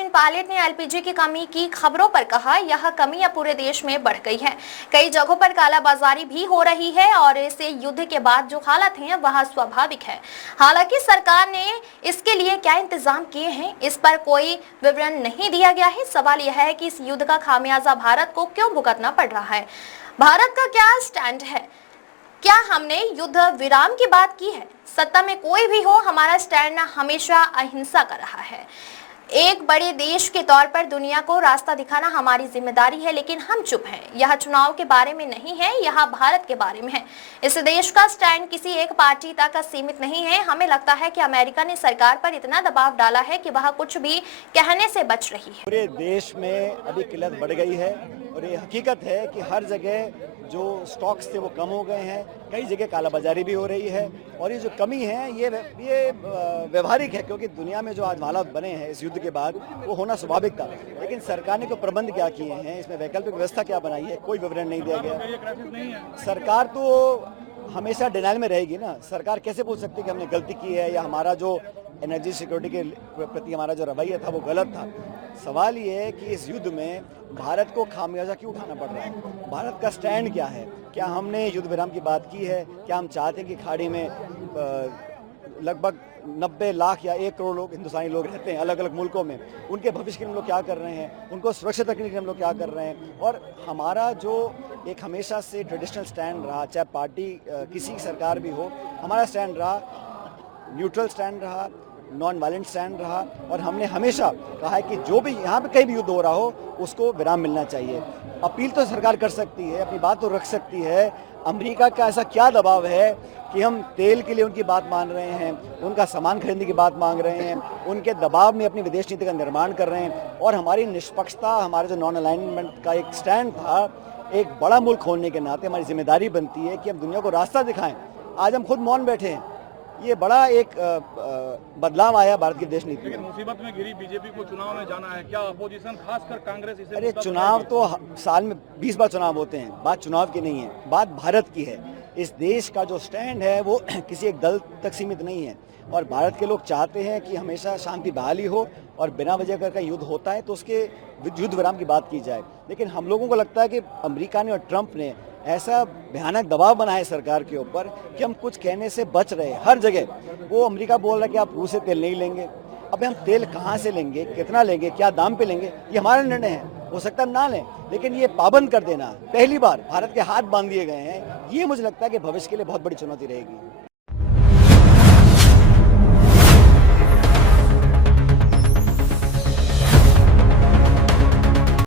सचिन पायलट ने एलपीजी की कमी की खबरों पर कहा, यह कमी अब पूरे देश में बढ़ गई है। कई जगहों पर कालाबाजारी भी हो रही है और इसे युद्ध के बाद जो हालत हैं वह स्वाभाविक है। हालांकि सरकार ने इसके लिए क्या इंतजाम किए हैं, इस पर कोई विवरण नहीं दिया गया है। सवाल यह है कि इस युद्ध का खामियाजा भारत को क्यों भुगतना पड़ रहा है। भारत का क्या स्टैंड है? क्या हमने युद्ध विराम की बात की है? सत्ता में कोई भी हो, हमारा स्टैंड हमेशा अहिंसा का रहा है। एक बड़े देश के तौर पर दुनिया को रास्ता दिखाना हमारी जिम्मेदारी है, लेकिन हम चुप हैं। यह चुनाव के बारे में नहीं है, यह भारत के बारे में है। इस देश का स्टैंड किसी एक पार्टी तक सीमित नहीं है। हमें लगता है कि अमेरिका ने सरकार पर इतना दबाव डाला है कि वह कुछ भी कहने से बच रही है। पूरे देश में अभी किल्लत बढ़ गई है और ये हकीकत है कि हर जगह जो स्टॉक्स थे वो कम हो गए हैं, कई जगह कालाबाजारी भी हो रही है और ये जो कमी है ये व्यवहारिक है, क्योंकि दुनिया में जो आज हालात बने हैं इस युद्ध के बाद वो होना स्वाभाविक था। लेकिन सरकार ने कोई प्रबंध क्या किए हैं, इसमें वैकल्पिक व्यवस्था क्या बनाई है, कोई विवरण नहीं दिया गया। सरकार तो हमेशा डिनाइल में रहेगी ना। सरकार कैसे बोल सकती है कि हमने गलती की है या हमारा जो एनर्जी सिक्योरिटी के प्रति हमारा जो रवैया था वो गलत था। सवाल ये है कि इस युद्ध में भारत को खामियाजा क्यों उठाना पड़ रहा है, भारत का स्टैंड क्या है। क्या हमने युद्ध विराम की बात की है? क्या हम चाहते हैं कि खाड़ी में लगभग 90 लाख या 1 करोड़ लोग हिंदुस्तानी लोग रहते हैं अलग अलग मुल्कों में, उनके भविष्य के लिए हम लोग क्या कर रहे हैं, उनको सुरक्षित रखने के लिए हम लोग क्या कर रहे हैं। और हमारा जो एक हमेशा से ट्रेडिशनल स्टैंड रहा, चाहे पार्टी किसी की सरकार भी हो, हमारा स्टैंड रहा न्यूट्रल स्टैंड रहा, नॉन वायलेंट स्टैंड रहा और हमने हमेशा कहा है कि जो भी यहाँ पे कहीं भी युद्ध हो रहा हो उसको विराम मिलना चाहिए। अपील तो सरकार कर सकती है, अपनी बात तो रख सकती है। अमेरिका का ऐसा क्या दबाव है कि हम तेल के लिए उनकी बात मान रहे हैं, उनका सामान खरीदने की बात मांग रहे हैं, उनके दबाव में अपनी विदेश नीति का निर्माण कर रहे हैं। और हमारी निष्पक्षता, हमारे जो नॉन अलाइनमेंट का एक स्टैंड था, एक बड़ा मुल्क होने के नाते हमारी जिम्मेदारी बनती है कि हम दुनिया को रास्ता दिखाएं। आज हम खुद मौन बैठे हैं, ये बड़ा एक बदलाव आया भारत की देश नीति में। मुसीबत में घिरी बीजेपी को चुनाव में जाना है, क्या अपोजिशन खासकर कांग्रेस इसे? अरे चुनाव तो साल में 20 बार चुनाव होते हैं, बात चुनाव की नहीं है, बात भारत की है। इस देश का जो स्टैंड है वो किसी एक दल तक सीमित नहीं है और भारत के लोग चाहते हैं कि हमेशा शांति बहाली हो और बिना वजह कर का युद्ध होता है तो उसके युद्ध विराम की बात की जाए। लेकिन हम लोगों को लगता है कि अमेरिका ने और ट्रंप ने ऐसा भयानक दबाव बनाया है सरकार के ऊपर कि हम कुछ कहने से बच रहे हैं। हर जगह वो अमेरिका बोल रहा है कि आप रूस से तेल नहीं लेंगे। अबे हम तेल कहाँ से लेंगे, कितना लेंगे, क्या दाम पे लेंगे, ये हमारा निर्णय है। हो सकता है हम ना लें, लेकिन ये पाबंद कर देना, पहली बार भारत के हाथ बांध दिए गए हैं, ये मुझे लगता है कि भविष्य के लिए बहुत बड़ी चुनौती रहेगी।